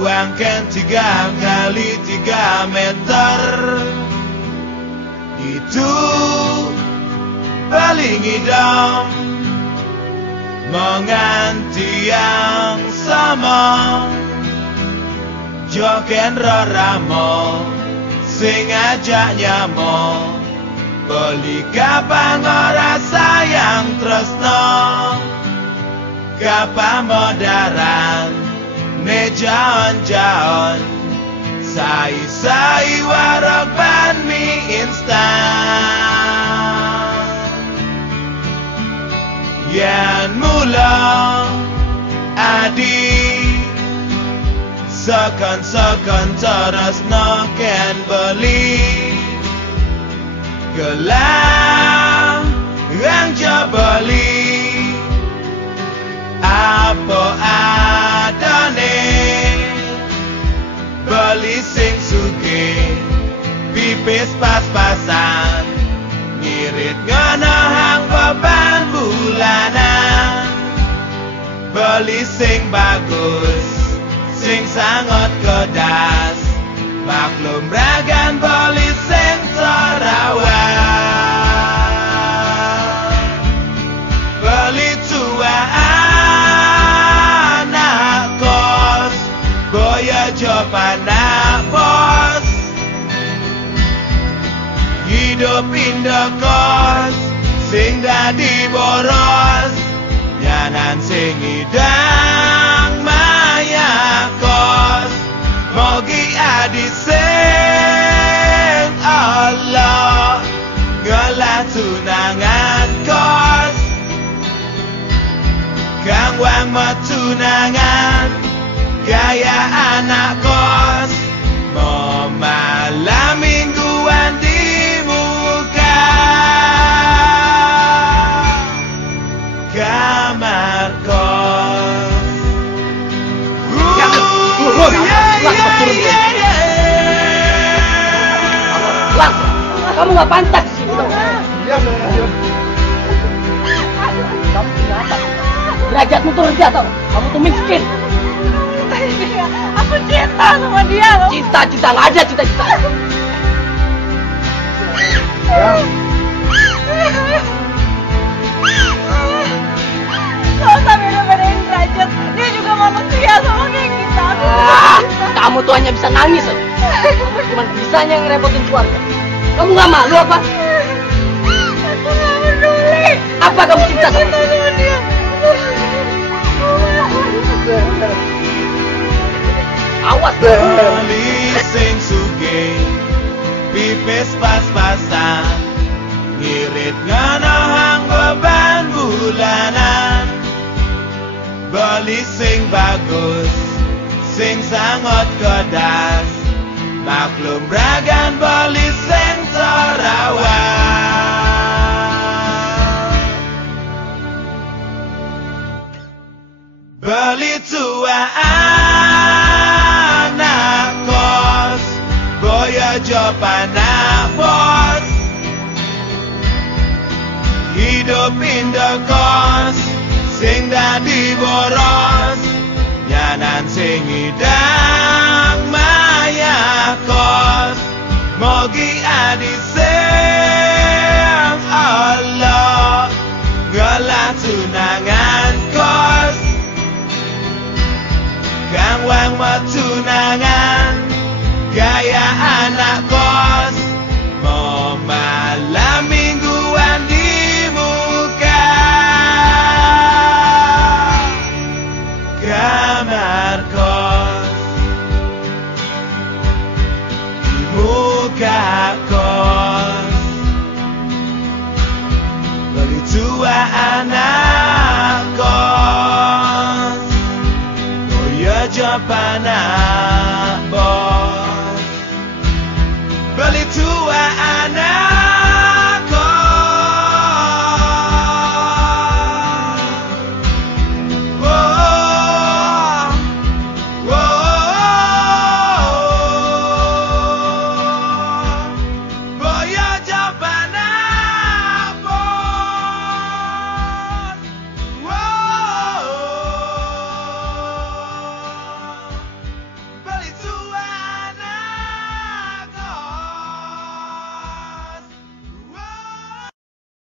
tuangkan 3 kali 3 meter. Itu paling idam menganti yang sama. Joken roramo sing ajak nyamo, beli kapang ora sayang tresno. Kapang modaran ne jaon-jaon, sai warok ban mie instan. Yan mula adi Sekon terus noken beli gelang yang jabali. Apa adane beli sing suge, pipis pas-pasan, ngirit ngono hang beban bulanan. Beli sing bagus, sing sangat kedas, maklum ragan beli sing terawat. Beli tua anak kos, boya job anak bos. Hidup indah kos, sing dadi boros, nyanan sing idang maya kos. Mogi adi sing Allah ngelah tunangan kos. Kang wang tunangan gaya anak kos, mau malam mingguan di muka kamar kos. Kamu nggak pantas sih. Kamu punya apa? Derajatmu tuh rendah tau. Kamu tuh miskin. Aku cinta sama dia loh. Cinta nggak ada cinta. Gak usah beda-bedain derajat. Dia juga manusia sama kayak kita. Kamu tuh hanya bisa nangis aja. Cuma bisanya ngerepotin keluarga. Kamu nggak malu apa? Aku nggak peduli. Apa kamu cinta sama dia? Awas. Beli sing suge, pipis pas-pasan, ngirit ngono hang beban bulanan. Beli sing bagus, sing sangat kedas, maklum ragan beli sing terawat. Beli tua